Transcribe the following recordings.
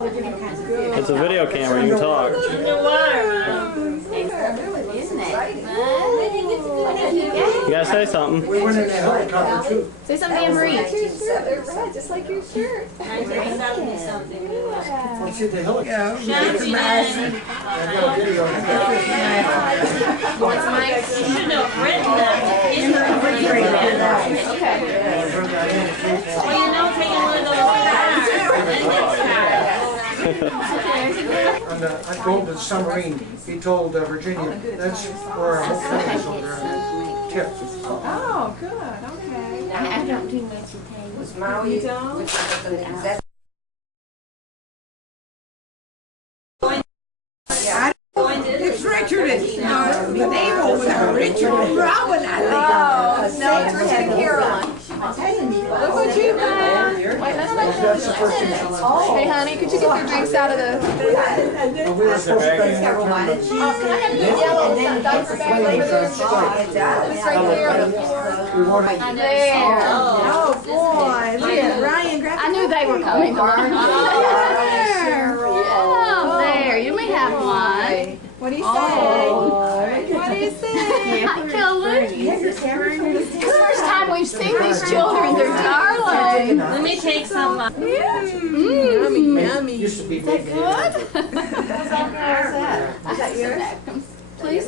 It's a video camera, you can talk. You gotta say something. We went in that helicopter too. Say something to Anne-Marie. Just like your shirt. Let's see the helicopter. I got a video. What's Mike? You should have written that in the refrigerator. Okay. Well, you know, taking one of those cars and then gets On the Golden Submarine, he told Virginia, that's where our hotel is over there. Tip. Oh, good, okay. I don't do much of things. You don't? It's Richard, it's, the name over there, Richard and Robin, I think. Oh, no, it's Richard and Caroline. Look what you found. That's the first thing. Hey, honey, could you get your drinks out of the... We were supposed to be in Can I have the yellow diaper bag over there? It's right there on the floor. We wanted There. Oh, boy, look at Ryan, grab I knew they were coming. Yeah, there. You may have one. What do you say? What do you say? Hi, Kelly. It's the first time we've seen these children. They're darling. Let me take some. Yummy. used to be Is that big. good? Is that yours? Please.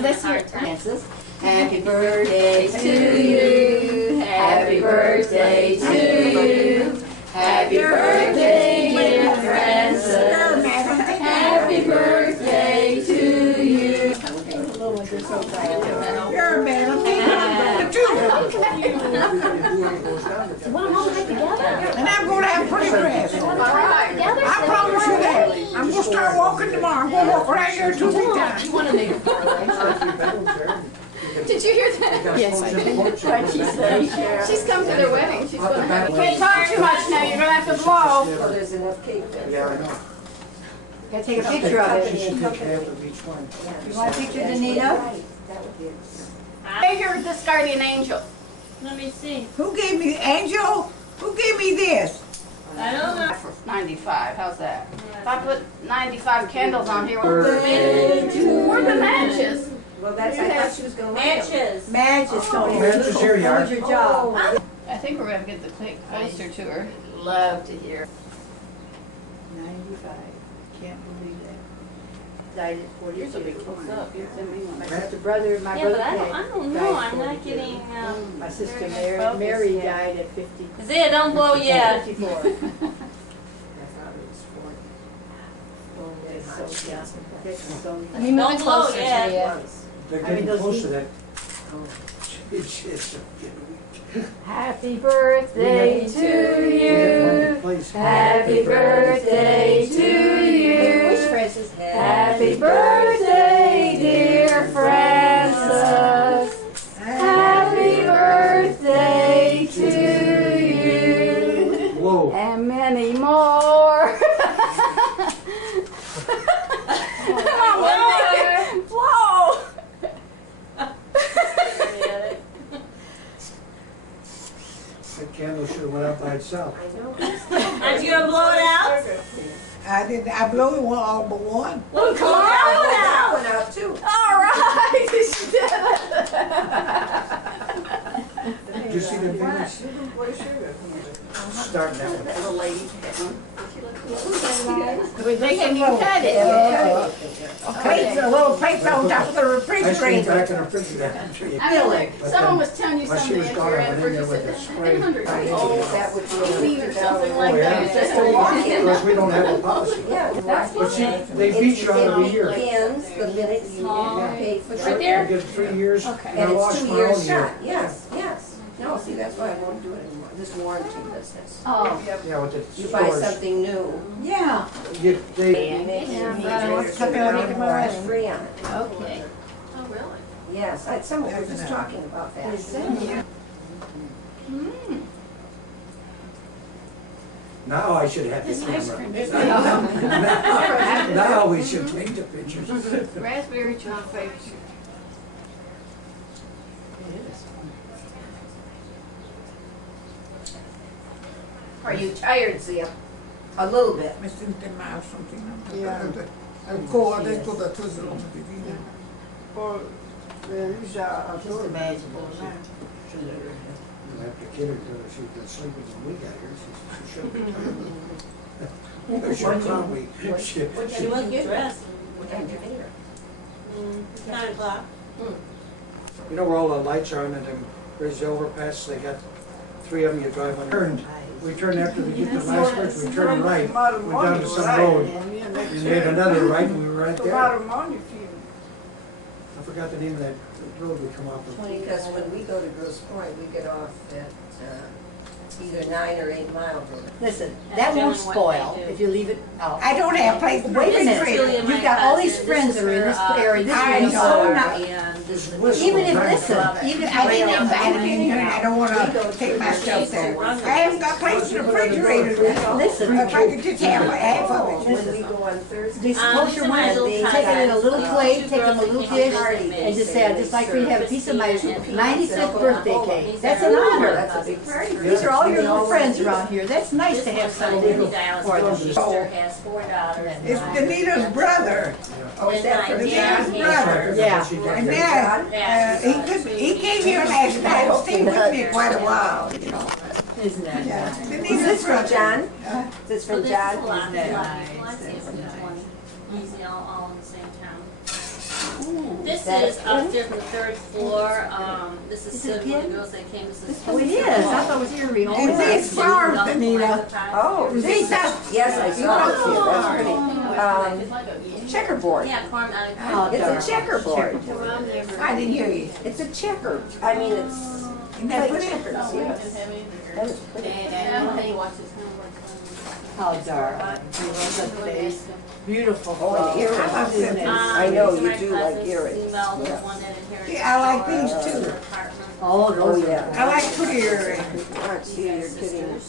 That's your Francis. Happy birthday to you. Happy birthday to you. Happy birthday, dear Francis. Happy birthday to you. You're a man. And I'm going to have pretty dress. I promise you that. I'm going to start walking tomorrow. I'm going to walk right here 2 3 times. Did you hear that? Yes, I did. What she said. She's come to their wedding. She's going to have. You can't talk too much now. You're going to have to blow. There's enough cake there. Yeah, I know. Gotta take a picture of She it. should take half of each one. You want a picture, Danita? Hey, here with this guardian angel. Let me see. Who gave me, Angel? Who gave me this? I don't know. 95. How's that? If I put 95 candles on here, where are the matches? Well, that's, I thought she was gonna make them. Matches. Matches, Tony. Matches, here you are. Hold your job. I think we're going to get the click closer to her. Love to hear. 95. Can't believe that. Died at 40. Yours will be close up. You send me one. My sister, brother, my Yeah, but brother I don't know. died I'm not 42. getting. My sister very Mary, much Mary focused yet. died at 50. Zia, don't blow yet. 54. My father was 40. It's so awesome. Let me move Don't it blow closer to yet. you. They're I mean, getting those close to heat- that. It's so good. Happy birthday to you. Place. Happy birthday to Wish you. Francis. Happy birthday, dear Francis. Happy birthday to you. Whoa. And many more. Come on, Whoa. That candle should have went out by itself. Aren't you gonna blow it out? I did. I blew it one, all but one. Well, come on out. Went out too. All right, she did it. Did you see the finish? Starting that one. Little lady. They can you cut it. Plates, a little plates on top of the I screwed refrigerator. back in her refrigerator. I mean, someone was telling you While she something was if gone, you're I at went in first, there you with a said, spray. 100 Oh, that would be clean or something like Oh, yeah? that. Just to walk in. Because we don't have a policy. Yeah, that's But see, they beat you out of a year. Ends the minute you pay for Right I there? did 3 years, and I And it's lost 2 my years own year. shot, yes, yes. No, see, that's why I won't do it anymore, this warranty business. Oh. Yeah, with the You buy stores. something new, Yeah. They, you make it Yeah, easier, but I want so to cut the it out ground even more more. is free on it. Okay. Oh, really? Yes, someone was just talking about that. now I should have the This ice camera. cream. Now we should take the pictures. Raspberry chocolate. Are you tired, Zia? A little bit. Me siente mal something. Yeah. Alcohol adentro da tua zona di vita. Or, já Just imagine. After kid her, she's been sleeping when we got here, she showed me. She'll tell me. She wasn't dressed. What time did you meet her? 9 o'clock. You know where all the lights are on them bridge overpass, they got 3 of them you drive on. Turned, we turned after we get the last bridge, we turned right, went down to some road, and made another right, and we were right there. Tomaram money filho. I forgot the name of that road we come off of. Because when we go to Grosse Pointe, we get off at either 9 or 8 Mile Road. Listen, that won't spoil if you leave it out. I don't have place to Wait a minute, refrigerator. you've got all these friends that are in this area, this I would be so know. nice. Even if, listen, even if I didn't you invite him in here and I don't wanna take myself there. I haven't got place in the refrigerator. Listen. If I could just have half of it. When we go on Thursday. They suppose you want to take it in a little plate, take them a little dish, and just say, I'd just like for you to have a piece of my 95th birthday cake. That's an honor. That's a big party. These are all your little friends around here. That's nice to have something for them. Sister has 4 daughters. It's Danita's brother. Oh, is that for the Danita's brother. Yeah. And then, he came here last night, stayed with me quite a while, you know. Isn't that nice? Is Danita's this from brother. John? Is this So from this is a John? lot, Isn't that well, I nice? see it from the 20. Easy, all in the same town. This That is is up there from the 3rd floor. This is Is it one of the pin? girls that came. This is Oh, it is. I thought it was earring. Oh, And these flowers, Danita. Oh, These are, yes, I saw it. That's pretty. Checkerboard. Yeah, corn. Oh, darn. It's a checkerboard. I didn't hear you. It's a checker. I mean, it's And that's like what checkers, yes. That is pretty. How darn. Beautiful. Oh, and flowers, earrings. isn't it? I know, you do like earrings. Yeah, I like these too. Oh, Oh, those are. yeah. I like pretty earrings. Aren't you, you're kidding.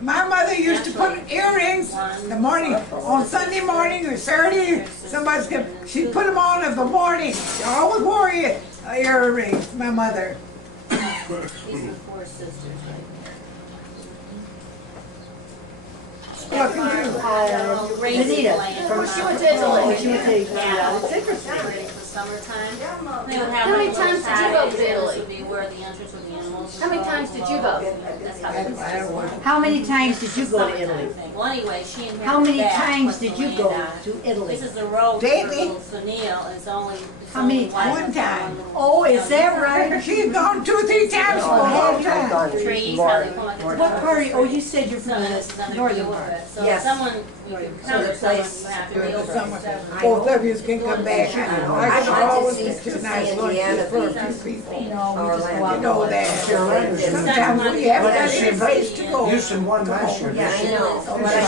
My mother used to put earrings the morning, on Sunday morning or Saturday, she'd put them on in the morning. She always wore earrings, my mother. These are 4 sisters right What can you do? Anita, from she went to Italy. She went to Italy. Yeah. It's interesting. They're ready for summertime. They would have How many like times little did you go to patios. Italy? This would be where the entrance with the animals. How many times did you go? That's how it is. How many times did you go to Italy? Well, anyway, she inherited How many that, times put did the you land go on. to Italy? This is the road Daily? to Sunil. It's only. How many times? One time. Oh, is that right? She's gone 2 or 3 times for a long time. Gone Trees, more. how they come like What part? Oh, you said you're from So this is the under northern view of part. it. So Yes. someone, you could So come the to someone place after During the the summer, over. both of you can come back. I I'd can like to always see- get you to a nice see lunch Indiana for a Beach. few people. No, we just go You out. know that. Sometimes we haven't got any place to go. Houston won last year. Yeah, I know. But It's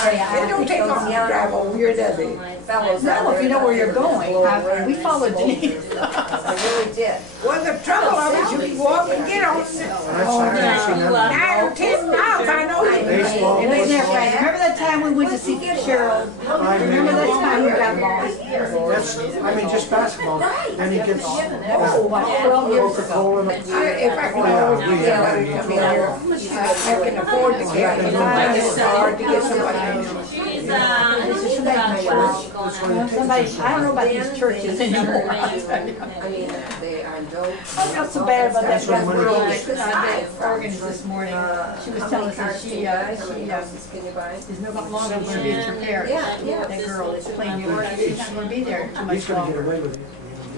I It don't take long to drive over here, does it? fellows down No, there. if you know where you're going. We followed Denise. I really did. Well, the trouble of it, you can go up and get on, on 9 or 10 miles, I know you. Baseball, And they never, football. remember that time we went to see Cheryl? Remember that time we got lost? That's, I mean, just basketball. Then he gets. Oh, about 12 years ago. If I can always get somebody to come in here, I can afford to get it. It's hard to get somebody. She's, this is about church going on. Somebody, I don't know about these churches anymore. I mean, they are dope. I felt so bad about that That's what girl money that the organist this morning. She was telling us that she Can you buy? is no longer going to be at your parents. Yeah, yeah. That girl is playing you. She's not going to be there too much He's gonna get longer. away with it.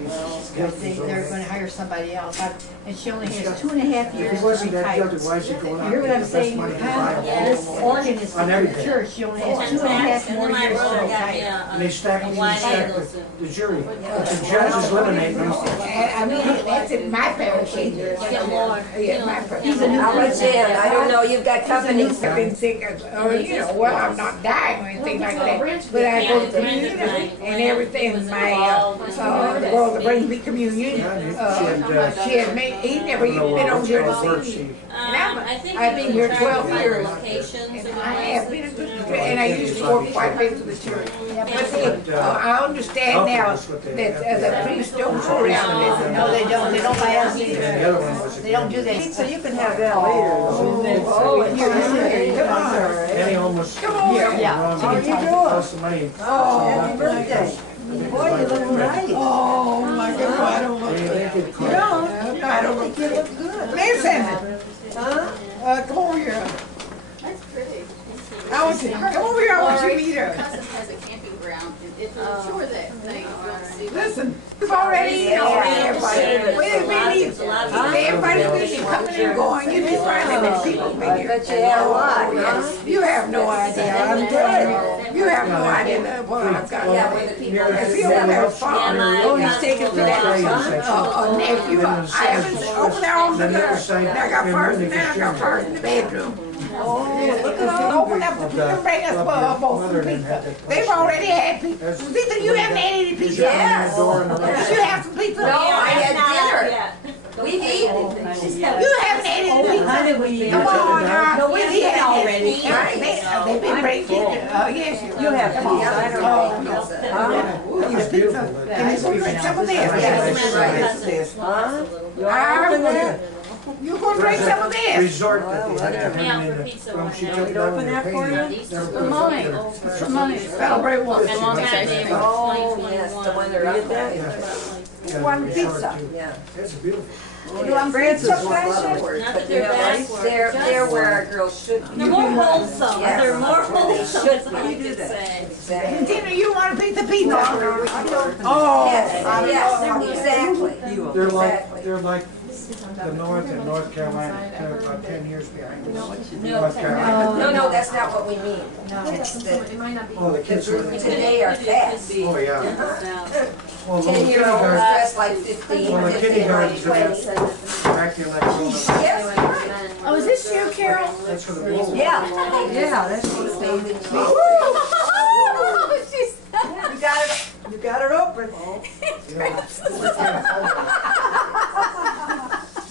They're going to hire somebody else. And she only has 2.5 If years he to wasn't that retire. guilty, why is he going You out? hear what I'm That's saying? money to buy a This whole- organist On in the everything. church, she only has 2.5 And more then my years to brother got me retire. And they stack a them, wide stack angle the, suit. the jury. But the judge is eliminating them. And I mean, that's in my family. Get more. Yeah, my family. He's a new I'll let you in. I don't know, you've got company. I've been sick, or you know, well, I'm not dying or anything like that, but I go to communion and everything. My the girl that brings me communion, she had made. He never even been over here to see me. I think I've been here 12 years. Locations. And I have been, and I used to work quite a bit for the church. But see, I understand now that the priests don't go around and No, they don't. They don't buy us And either. the other one was. They don't do that. So you can have that later. Oh, here, here, here. And almost. Come over here. Yeah. How you doing? Plus the money. Happy birthday. Boy, you look nice. Oh, my God, I don't look good. You don't? I don't look You good. look good. Listen, come over here. That's pretty. Come over here, I want you to meet her. Cousin has a camping ground, and if I'm sure that they will see. Listen, we've already, everybody, everybody's busy coming and going, you just find people be here. Bet you had a lot, huh? You have no idea, I'm good. You have no idea what I've got. If you ever have a father, Oh, he's taking for that a nephew, I haven't, over there on the other, I got first, and then I got first in the bedroom. Oh, look at all. Open up, you can bring us both some pizza. They've already had pizza. Pizza, you haven't had any pizza? Yes. Did you have some pizza? No, I had dinner. We've eaten. You haven't had any pizza? Honey, we Come on, No, we we've had eaten already. They've been bringing, yes. You have Come on. pizza. I don't have pizza. Huh? It's pizza. Can I go drink some of this? Yes. Huh? You I open will. it? You gonna drink some of this? Resort that they had to Yeah, come in for and- pizza when one she now. took We'd it down open in that the for painting, you? there was For up mine. there. For mine. Celebrate what? And mom's actually from Oh, yes, the one they're up there. Yeah, One resort pizza. too. Yeah. It's beautiful. You want Francis was Not lovely. that they're backwards. They're where our girls should be. They're more wholesome. Yes. They're more wholesome, is what I You do could that. say. Exactly. Tina, you want a piece of pizza? Oh, yes, exactly. They're Exactly. like the North and North Carolina, they're about 10 years behind us. No, North Carolina. No, that's not what we mean. It's that Oh, the kids are, today are fast. oh, yeah. Well, little 10-year-olds kindergarten, dressed like 15, well, the 15, kindergartens are 20. acting like grown-ups. Yes. Oh, is this you, Carol? That's for the rules. Yeah. Yeah, that's what they did. She's You got it open.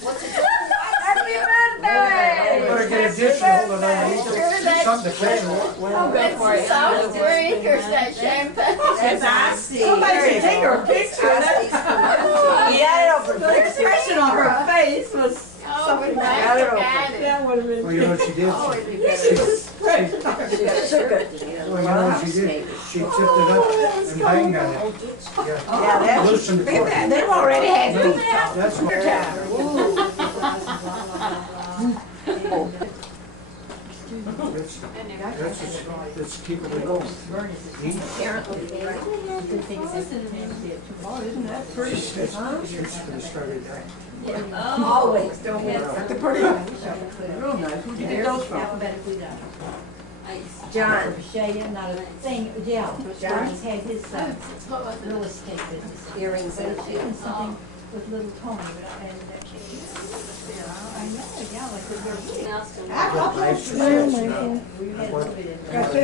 Happy birthday! Better get a dish and hold it on, something to clean. It's soft drink or is that champagne? That's icy. Somebody should take her a picture. You got it open. The expression on her face was. Oh, we Got it got it. Well, you know what she did? She took it. Well, you know what she did? She tipped it up and banged on it. Yeah, that's. Loosened the fork. They've already had pizza. That's what. Let's keep it going. Eat. It's gonna start it down. Always, don't we? The pretty. Real nice. Who'd you get those from? John. Not a thing, yeah, John's had his real estate business. Earrings and Doing something with little Tony, but I know, yeah, like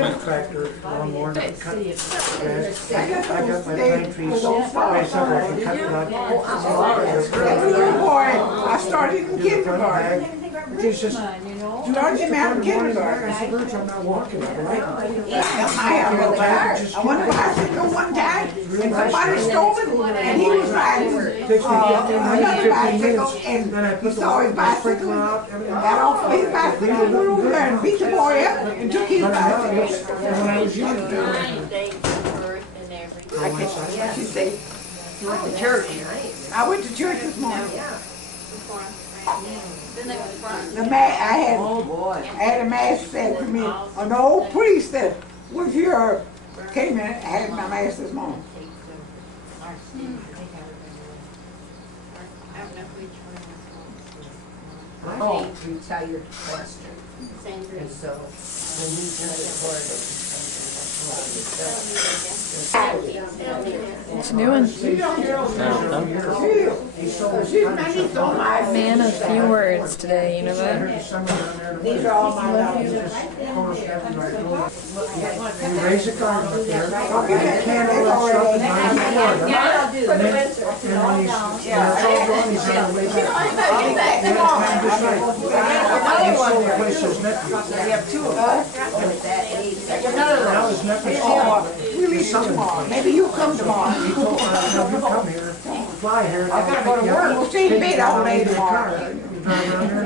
My tractor, lawnmower, and cut grass. I got my pine trees, I started to cut it out. Little boy, I started in kindergarten. It's just, Started him out in kindergarten. I said, Birch, I'm not walking, I'm right. I have no car. I went to bicycle one time, and somebody stole it, and he was riding another bicycle, and he saw his bicycle, and got off of his bicycle, and went over there and beat the boy up, and took his bicycle. When I was young, She said, You went to church. I went to church this morning. Then they went front. Oh, boy. I had a mass said to me, an old priest that was here, came in, and had my mass this morning. Oh, you tell your question. And so, when you do it, What you doing? Man of few words today, you know that? These are all my dollars. you raise a car up there, I'll give that candle candle that's up already. and and then it's all gone, he's gonna lay back. The place his nephew. we have two of us. Now his nephew's We'll leave tomorrow. Maybe you come tomorrow. He told me, no, you come here, fly here. I gotta go to work. We'll see you bed all day tomorrow.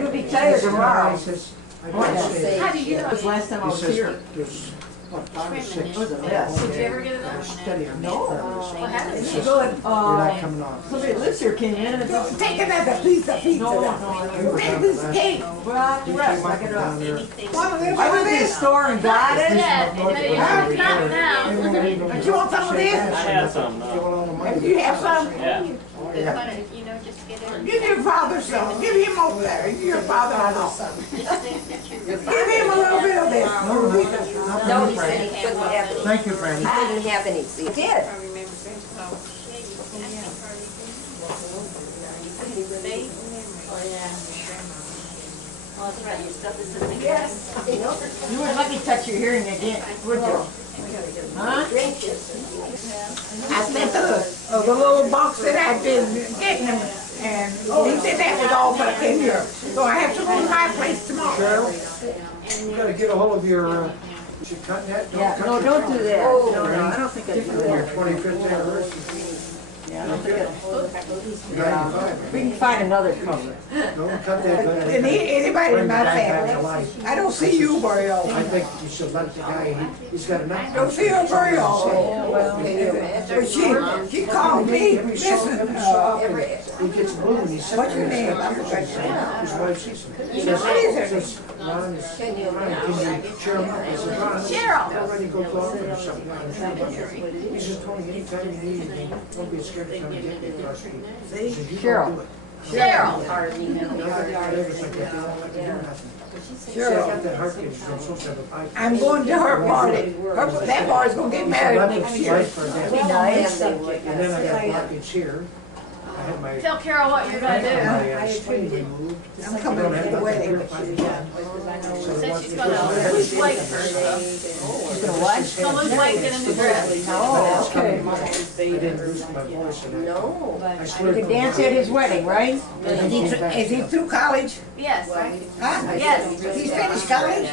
You'll be tired tomorrow. He says, I didn't say. How do you know? was last time I He was says here. there's, what, 5 or 6. was a mess. Did you ever get it up? Study on No. What happened? It's Good. just, you're not coming off. Somebody that lives here came in and said, Take another piece of pizza. Where's this cake? well, I He rest, came I up get and it down off. there. I went to the store and got it. Yeah, not now. But you want some of this? I had some. Give all the money. Do you have some? Yeah. Oh, yeah. You know, just get it. Give your father some. Give him over there. Your father-in-law some. Give him a little bit of this. No, he said he couldn't have any. Thank you, Franny. He didn't have any. He did. Oh, that's right, your stuff is in the Yes. You know, You wouldn't let me touch your hearing again, would you? Huh? I sent the little box that I've been getting him, and he said that was all but in here. So I have to go to my place tomorrow. Cheryl, you gotta get a hold of your, you cutting that? Yeah, cut no, your- don't do that. No, I don't think I do Your that. 25th anniversary. Yeah, I don't think I. 95. We can find another cover. Don't cut that. And anybody in my Bring the guy back to family, life. I don't see you very I often. think you should let the guy, he's got enough. Don't see her very often. But she called me, listen, He gets blue and he's. what's your name? I forgot your name. His wife sees him. What is her name? Ron is, can you cheer him up? I said, Ron, Cheryl. already go talk or something. I'm sure about it. He says, Tony, anytime you need anything, don't be scared to come and get me across the street. He said, "You go Cheryl. do it." Cheryl. Nobody ever said that, they don't let me do nothing. See, I Cheryl. got that heart condition, I'm supposed to have a pipe. I'm going to her party. That boy's gonna get married next year. Life for them. Be nice. And then I got blockage here. I had my. Tell Carol what you're gonna do. My spleen removed. I'm coming to the wedding. Said she's gonna lose weight first, though. She's gonna what? She's gonna lose weight, get a new dress. Oh, okay. I didn't lose my voice and No. I You slurred. can dance at his wedding, right? Is he through college? Yes. Huh? Yes. He's finished college?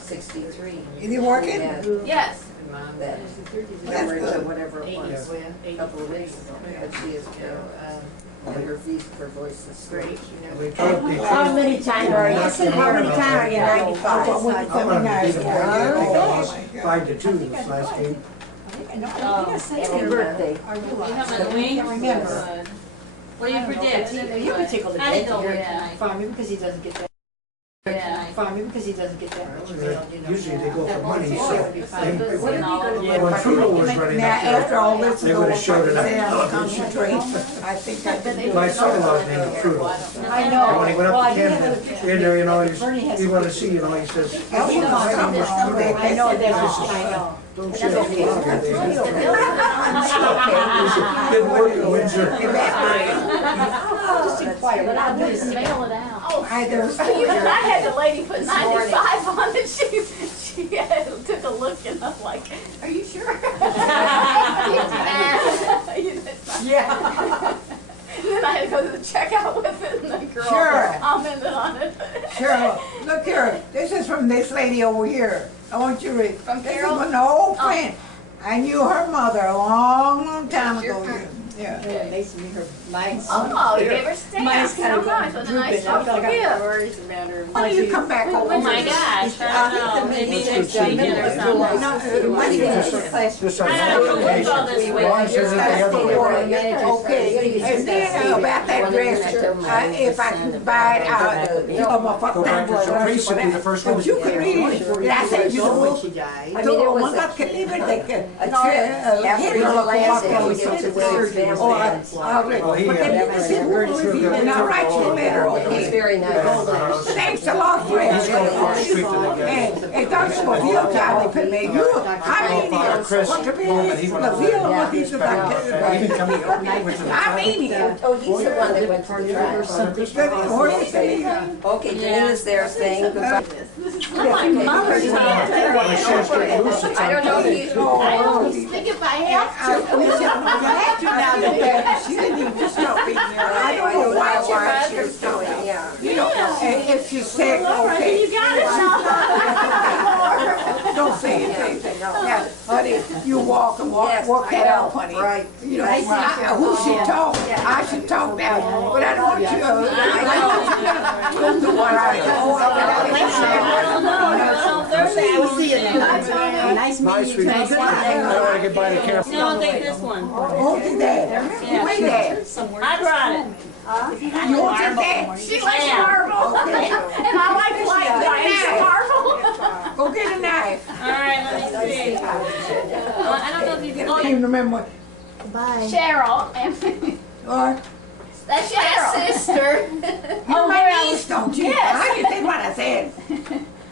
63. Is he working? Yes. That That's number to good. whatever it was, a couple of weeks ago. But she is, her voice is great. We told the- How many times are you? How many times are you 95? What would you I'm come in gonna high beat them school? right there. I think I Oh, lost my God. 5-2 this last game. Happy birthday. You have a wing? Remember. What do you predict? You can tickle the How did it date go here. with tonight? Fine, maybe because he doesn't get that. Yeah. Fine, maybe because he doesn't get that. Usually they go for money, so What when Trudeau was running Now, up there, after all this they is would over, have showed it I'll up. concentrate. I think I can do My it. son-in-law's name is Trudeau. I And know. when he went Well, up I to did have Canada, other in there, you know, Bernie has he some wanted to see, you know, he says, Oh, you know, "My name is Trudeau." I know that. I know. Don't say it too loud, baby. Didn't work in Windsor. Just be quiet. What I'll do is Mail it out. I I had the lady put 95 on it. Took a look and I'm like, are you sure? Yeah. And then I had to go to the checkout with it and the girl Sure. commented on it. Cheryl, look here, this is from this lady over here. I want you to read. From This is Carol? an old friend. I knew her mother a long, long time ago. Yeah. Yeah, nice to meet her. Mine's. Oh, you gave her stamps. Mine's kind So of nice. What a nice drooping. I feel like I gift. got worries about her. Why don't you come back over? Oh my gosh, I don't know, maybe next weekend or something. Just like I don't know, we'll go this way. Ron says it the other way. Okay, and then about that dress, if I can buy it out of my Go back to some priest and be the first one. but you can read it. And I said, you know, mga kalibre, they can, hit her like a walk with something. Well, he, But then you see, and I'll write you a letter, It's okay? very nice. Thanks a lot, friend. He's going to street to the guy. And that's what he'll tell me, me. You, I mean, what to me, the real what he's about. I mean, Oh, he's the one that went through the trial. what is it? Okay, Janina's there saying goodbye. I'm like, Mother's Day. I don't know if you. I always think if I have to. We just have to now that she didn't even just stop being there. I don't know why she was doing it. Yeah. You know, and if she's sick, okay. You got it now. Don't say anything. Yeah, honey, you walk and walk, Yes, work I that know. out, honey. Right. You know, who should talk? I should talk now, but I don't want you to. I don't want you to go to what I know. Nice Nice meeting you. meeting you. I don't want to get by the camera. No, I'll take this one. Oh, did that? Yeah. Wait there. I brought it. You want to take that? She likes Yeah. marble. And I like giant marble. Go get a knife. All right, let me see. I don't know if you I can. don't even remember what. Cheryl. And Or, that's your sister. you Oh, my yeah. niece, don't you? Yes. I didn't think what I said.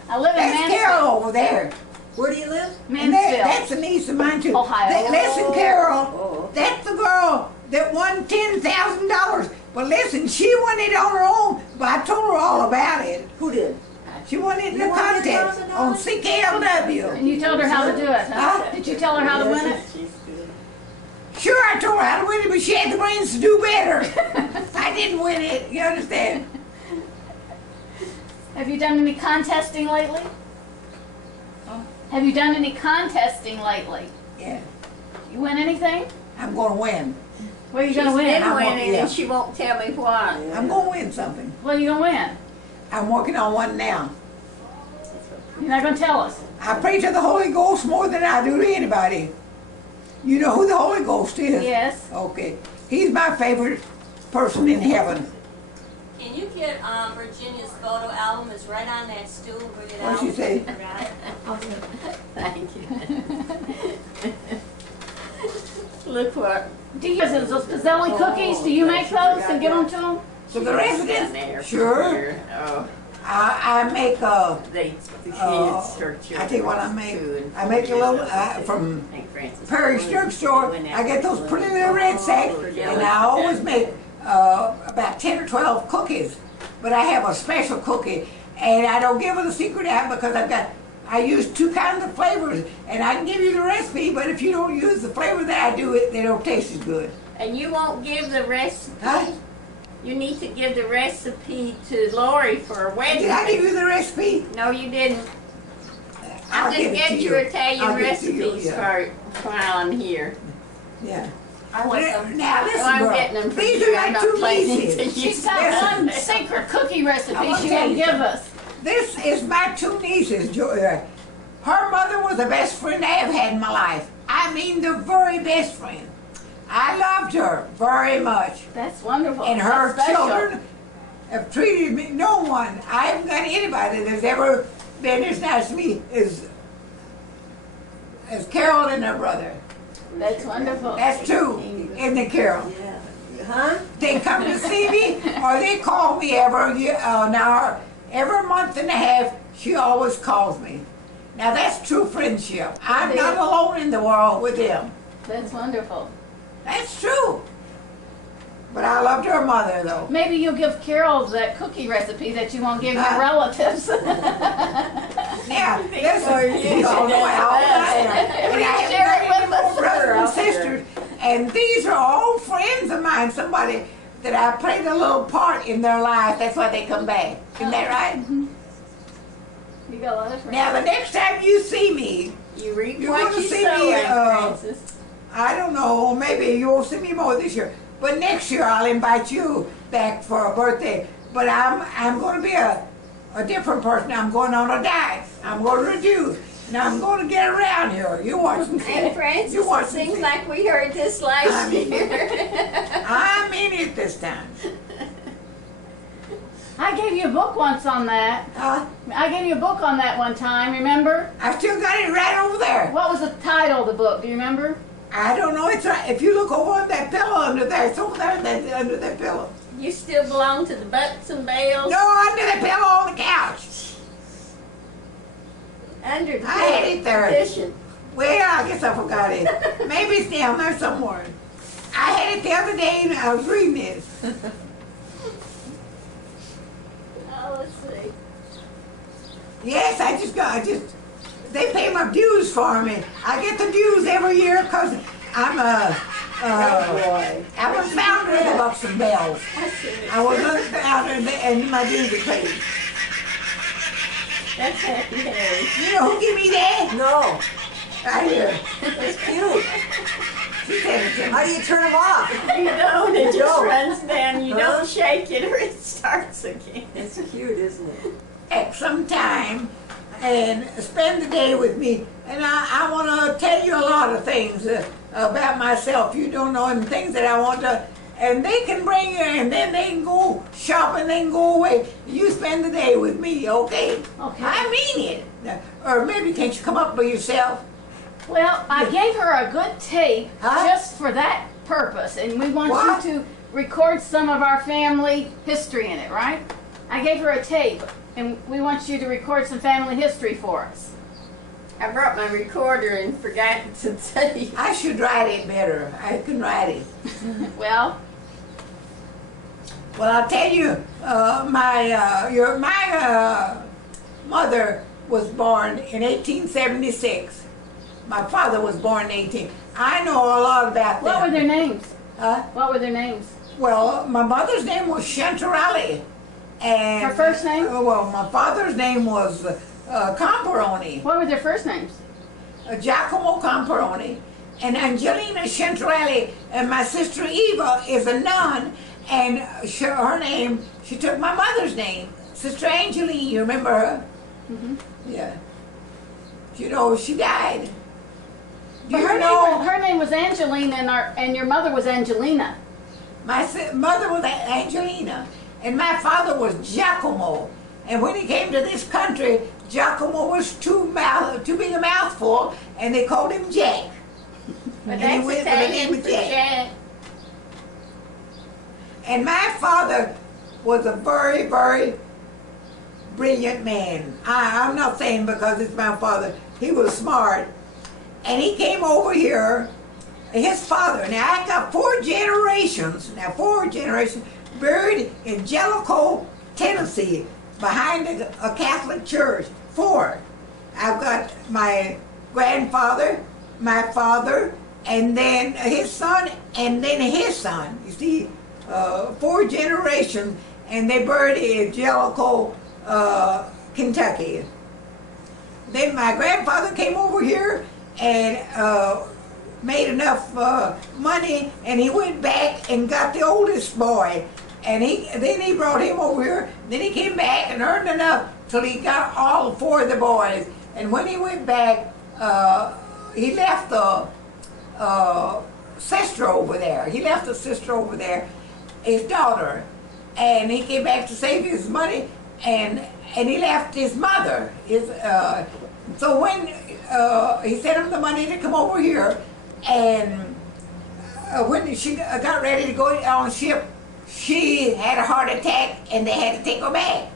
I live in That's Mansfield. Carol over there. Where do you live? And that's a niece of mine too. Ohio. Listen, Carol, Oh. that's the girl that won $10,000. But listen, she won it on her own, but I told her all about it. Who did? She won it in You the won contest $10,000? on CKLW. And you told her how to do it, huh? Huh? Did you tell her how to win it? Sure, I told her how to win it, but she had the brains to do better. I didn't win it, you understand? Have you done any contesting lately? Have you done any contesting lately? Yeah, You win anything? I'm gonna win. What are you gonna win? She's been I want- winning yeah. and she won't tell me why. I'm gonna win something. What are you gonna win? I'm working on one now. You're not gonna tell us. I pray to the Holy Ghost more than I do to anybody. You know who the Holy Ghost is? Yes. Okay. He's my favorite person in heaven. Can you get Virginia's photo album? It's right on that stool. Bring it out. What'd she say? Thank you. Look what. Do you, is those Pizzelli cookies, do you make those and give them to them? For the residents? Sure. Oh, I make a, the kids I are tell you what I make. I make a little, from Perry's drugstore, I get those pretty little red sacks, and I always make about 10 or 12 cookies. But I have a special cookie, and I don't give it a secret out because I use 2 kinds of flavors, and I can give you the recipe, but if you don't use the flavor that I do, they don't taste as good. and you won't give the recipe. Huh? You need to give the recipe to Lori for a wedding. Did I give you the recipe? No, you didn't. I'll I'll just give it get to your you. Italian I'll give it to you, recipes yeah. while I'm here. Yeah. I want some. Now listen, I'm girl. getting them for These you. are I'm my not 2 planning nieces. to use She's got one secret cookie recipe I wanna she tell won't you give something. us. This is my 2 nieces. Her mother was the best friend I have had in my life. I mean the very best friend. I loved her very much. That's wonderful. And her That's special. children have treated me, no one, I haven't got anybody that's ever been as nice to me as Carol and her brother. That's wonderful. That's 2, isn't it, Carol? Yeah. Huh? They come to see me, or they call me every month and a half. She always calls me. Now that's true friendship. I'm not alone in the world with them. That's wonderful. That's true. But I loved her mother, though. Maybe you'll give Carol that cookie recipe that you won't give your relatives. Now, listen, you all know how old I am. And I Share it have with many us. brothers and sisters, and these are all friends of mine. Somebody that I played a little part in their life. That's why they come back. Isn't that right? You got a lot of friends. Now, the next time you see me, You reap You're what gonna you see sow, me, Aunt Frances. I don't know, maybe you won't see me more this year. But next year I'll invite you back for a birthday. But I'm going to be a different person. I'm going on a diet. I'm going to reduce. Now I'm going to get around here. You watch and see. Aunt Frances, You watch it and seems see. like we heard this last year. I mean it this time. I gave you a book once on that. I gave you a book on that one time, remember? I still got it right over there. What was the title of the book? Do you remember? I don't know. It's right. If you look over on that pillow under there, it's over there under that pillow. You still belong to the Butts and Bales? No, under the pillow on the couch. Under the I had it there. petition. Well, I guess I forgot it. Maybe it's down there somewhere. I had it the other day and I was reading it. Oh, let's see. Yes, they pay my dues for me. I get the dues every year because I'm a founder of the Bucks and Bells. I was a founder and my dues are paid. That's Happy Harry. You know who gave me that? No, Right here. it's cute. She said it to me. How do you turn them off? You don't, it just don't. runs down. You Huh? don't shake it or it starts again. It's cute, isn't it? At some time, and spend the day with me. And I want to tell you a lot of things about myself. You don't know, and things that I want to. And they can bring you, and then they can go shopping, they can go away. You spend the day with me, okay? Okay. I mean it. Or maybe can't you come up by yourself? Well, I gave her a good tape Huh? just for that purpose, and we want What? you to record some of our family history in it, right? I gave her a tape, and we want you to record some family history for us. I brought my recorder and forgot to tell you. I should write it better. I can write it. Well, Well, I'll tell you, my mother was born in 1876. My father was born in 18. I know a lot about what were them. their names? Huh? What were their names? Well, my mother's name was Chantarelli. And Her first name? Well, my father's name was Comparoni, What were their first names? Giacomo Comparoni, and Angelina Chantarelli. And my sister Eva is a nun, and her name, she took my mother's name, Sister Angeline. You remember her? Mm-hmm. Yeah. You know, she died. Do But you her, know? her name was Angelina, and your mother was Angelina. My mother was Angelina, and my father was Giacomo. And when he came to this country, Giacomo was too big a mouthful, and they called him Jack. But And he that's went by the name Italian of for Jack. Jack. And my father was a very, very brilliant man. I'm not saying because it's my father. He was smart. And he came over here, his father. Now, I got 4 generations, buried in Jellicoe, Tennessee, behind a Catholic church. 4. I've got my grandfather, my father, and then his son, and then his son. You see, 4 generations, and they buried in Jellicoe, Kentucky. Then my grandfather came over here and made enough money, and he went back and got the oldest boy, and then he brought him over here. Then he came back and earned enough till he got all 4 of the boys. And when he went back, he left the sister over there. He left the sister over there, his daughter, and he came back to save his money, and he left his mother. So when he sent him the money to come over here, and when she got ready to go on ship, she had a heart attack, and they had to take her back.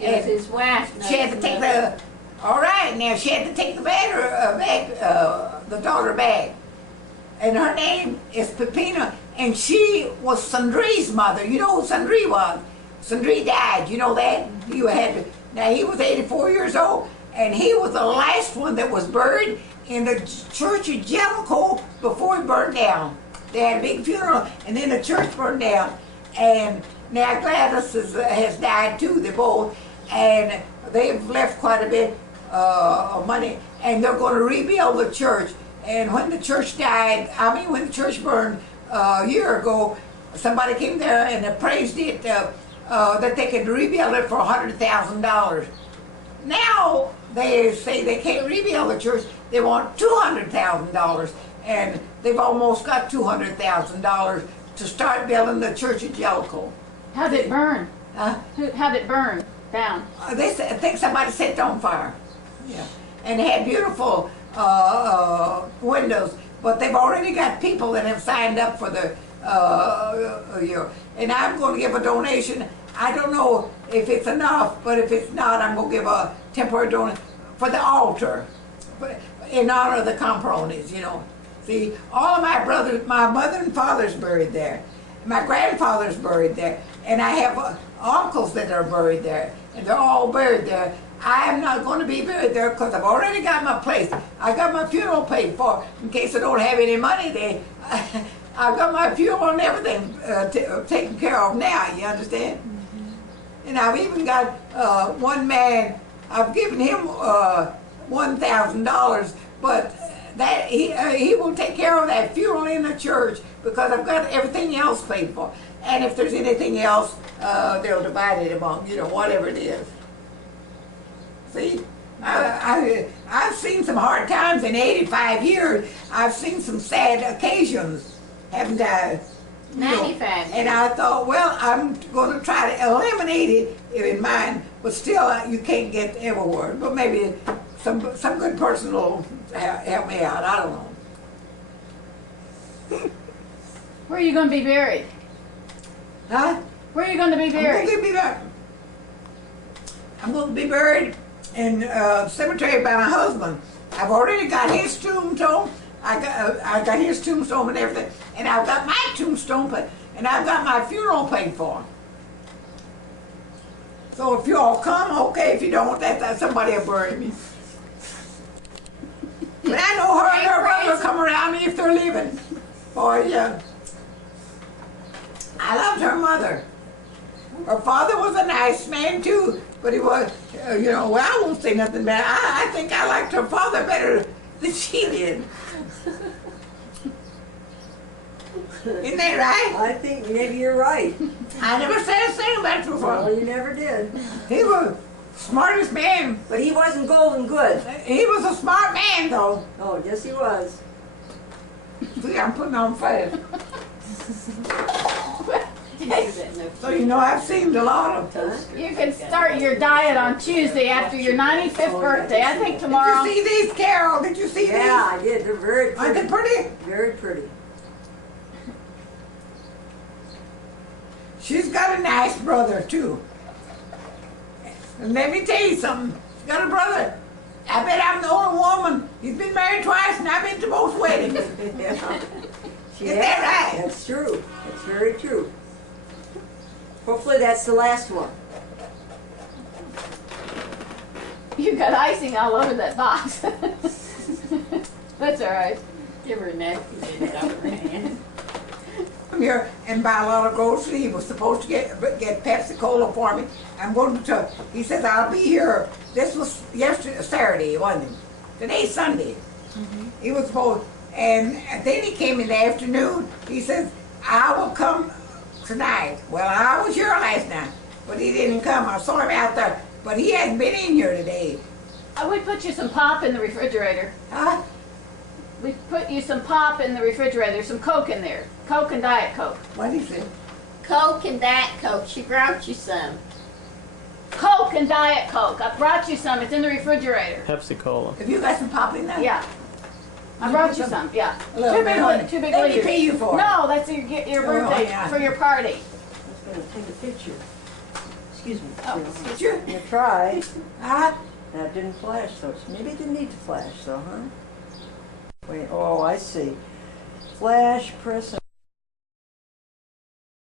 It was his wife. She had to take the. All right, now she had to take the the daughter back, and her name is Pepina, and she was Sundree's mother. You know who Sundree was? Sundree died. You know that? You had. Now he was 84 years old, and he was the last one that was buried in the church of Jellicoe before it burned down. They had a big funeral, and then the church burned down. And now Gladys has died too. They both, and they've left quite a bit of money, and they're going to rebuild the church. And when the church when the church burned a year ago, somebody came there and appraised it that they could rebuild it for $100,000. Now they say they can't rebuild the church. They want $200,000, and they've almost got $200,000 to start building the church of Jellicoe. How'd it burn? Huh? How'd it burn down? I think somebody set it on fire. Yeah, and it had beautiful windows, but they've already got people that have signed up for the year. And I'm going to give a donation. I don't know if it's enough, but if it's not, I'm going to give a temporary donation for the altar, in honor of the Compronis, you know. See, all of my brothers, my mother and father's buried there. My grandfather's buried there. And I have uncles that are buried there. And they're all buried there. I am not going to be buried there because I've already got my place. I got my funeral paid for. In case I don't have any money, I've got my funeral and everything taken care of now, you understand? Mm-hmm. And I've even got one man, I've given him $1,000, but that he will take care of that funeral in the church because I've got everything else paid for. And if there's anything else, they'll divide it among, you know, whatever it is. See? I've seen some hard times in 85 years. I've seen some sad occasions, haven't I? You know, 95. and I thought, well, I'm going to try to eliminate it in mine, but still, you can't get everywhere. But maybe some good person will help me out. I don't know. Where are you going to be buried? Huh? Where are you going to be buried? I'm going to be buried in cemetery by my husband. I've already got his tombstone. I got his tombstone and everything, and I've got my tombstone paid, and I've got my funeral paid for. So if you all come, okay. If you don't, that somebody will bury me. But I know her and her brother will come around me if they're leaving. Boy, yeah. I loved her mother. Her father was a nice man too, but he was, you know, well, I won't say nothing bad. I think I liked her father better than she did. Isn't that right? I think maybe you're right. I never said a thing about your father. Well, you never did. He was smartest man. But he wasn't golden good. He was a smart man, though. Oh, yes he was. See, I'm putting on fast. So, you know, I've seen a lot of those. You can start your diet on Tuesday after your 95th birthday. I think tomorrow. Did you see these, Carol? Did you see these? Yeah, I did. They're very Aren't pretty. they pretty? Very pretty. She's got a nice brother, too. And let me tell you something. She's got a brother. I bet I'm the only woman. He's been married twice, and I've been to both weddings. Yeah. Is that right? That's true. That's very true. Hopefully that's the last one. You got icing all over that box. That's all right. Give her a napkin and it out of her hand. Come here and buy a lot of groceries. He was supposed to get Pepsi Cola for me. I'm going to. He says I'll be here. This was yesterday, Saturday, wasn't it? Today's Sunday. He was supposed, and then he came in the afternoon. He says I will come tonight. Well, I was here last night, but he didn't come. I saw him out there, but he hasn't been in here today. We put you some pop in the refrigerator. Huh? We put you some pop in the refrigerator. There's some Coke in there. Coke and Diet Coke. What did he say? Coke and Diet Coke. She brought you some. Coke and Diet Coke. I brought you some. It's in the refrigerator. Pepsi Cola. Have you got some pop in there? Yeah. I brought you some. Yeah. A little bit, honey. Two big Let me liters. pay you for it. No, that's your Oh, birthday yeah. for your party. I was going to take a picture. Excuse me. Oh, Did you? You tried. Huh? That didn't flash, though. Maybe it didn't need to flash, though, huh? Wait. Oh, I see. Flash, press.